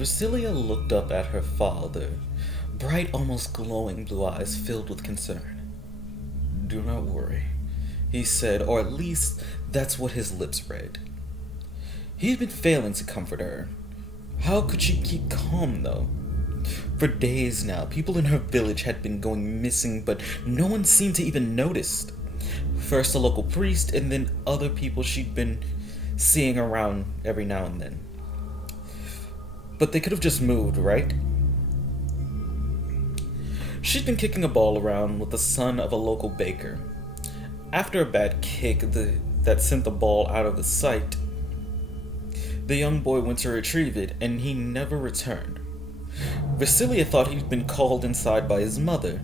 Vasilia looked up at her father, bright, almost glowing blue eyes filled with concern. "Do not worry," he said, or at least that's what his lips read. He had been failing to comfort her. How could she keep calm, though? For days now, people in her village had been going missing, but no one seemed to even notice. First a local priest, and then other people she'd been seeing around every now and then. But they could have just moved, right? She'd been kicking a ball around with the son of a local baker. After a bad kick that sent the ball out of the sight, the young boy went to retrieve it, and he never returned. Vasilia thought he'd been called inside by his mother.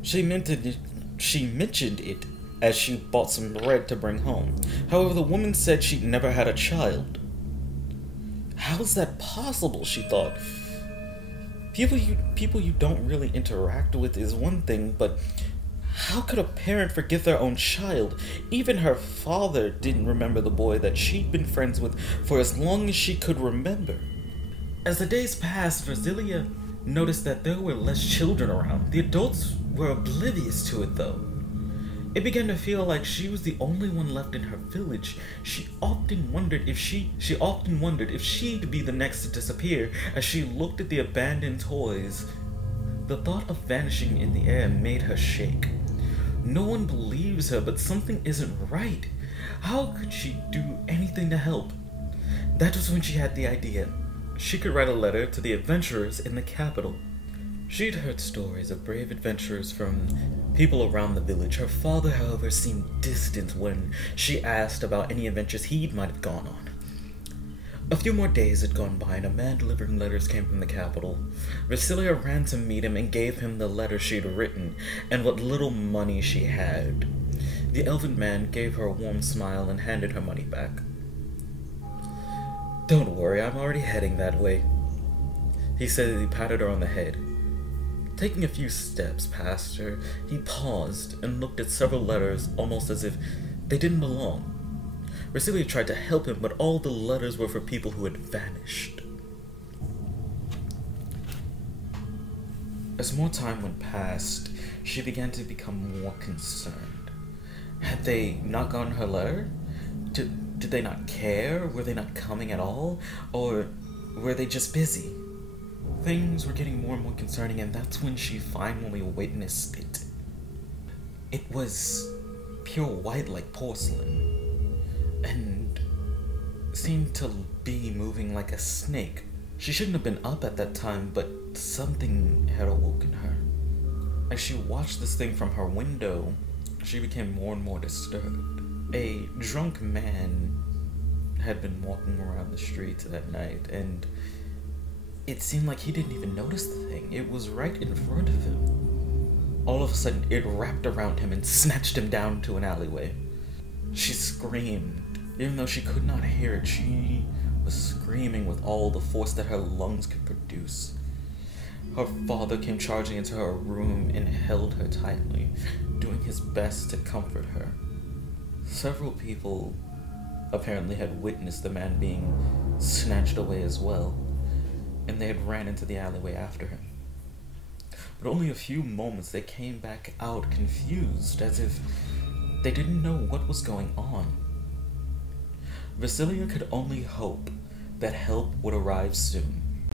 She mentioned it as she bought some bread to bring home. However, the woman said she'd never had a child. How's that possible, she thought. People you don't really interact with is one thing, but how could a parent forget their own child? Even her father didn't remember the boy that she'd been friends with for as long as she could remember. As the days passed, Vasilia noticed that there were less children around. The adults were oblivious to it, though. It began to feel like she was the only one left in her village. She often wondered if she'd be the next to disappear as she looked at the abandoned toys. The thought of vanishing in the air made her shake. No one believes her, but something isn't right. How could she do anything to help? That was when she had the idea. She could write a letter to the adventurers in the capital. She'd heard stories of brave adventurers from people around the village. Her father, however, seemed distant when she asked about any adventures he might have gone on. A few more days had gone by, and a man delivering letters came from the capital. Vasilia ran to meet him and gave him the letter she'd written and what little money she had. The elven man gave her a warm smile and handed her money back. "Don't worry, I'm already heading that way," he said as he patted her on the head. Taking a few steps past her, he paused and looked at several letters almost as if they didn't belong. Vasilia tried to help him, but all the letters were for people who had vanished. As more time went past, she began to become more concerned. Had they not gotten her letter? Did they not care? Were they not coming at all? Or were they just busy? Things were getting more and more concerning, and that's when she finally witnessed it. It was pure white like porcelain, and seemed to be moving like a snake. She shouldn't have been up at that time, but something had awoken her. As she watched this thing from her window, she became more and more disturbed. A drunk man had been walking around the streets that night, and it seemed like he didn't even notice the thing. It was right in front of him. All of a sudden, it wrapped around him and snatched him down to an alleyway. She screamed. Even though she could not hear it, she was screaming with all the force that her lungs could produce. Her father came charging into her room and held her tightly, doing his best to comfort her. Several people apparently had witnessed the man being snatched away as well, and they had ran into the alleyway after him. But only a few moments they came back out confused, as if they didn't know what was going on. Vasilia could only hope that help would arrive soon.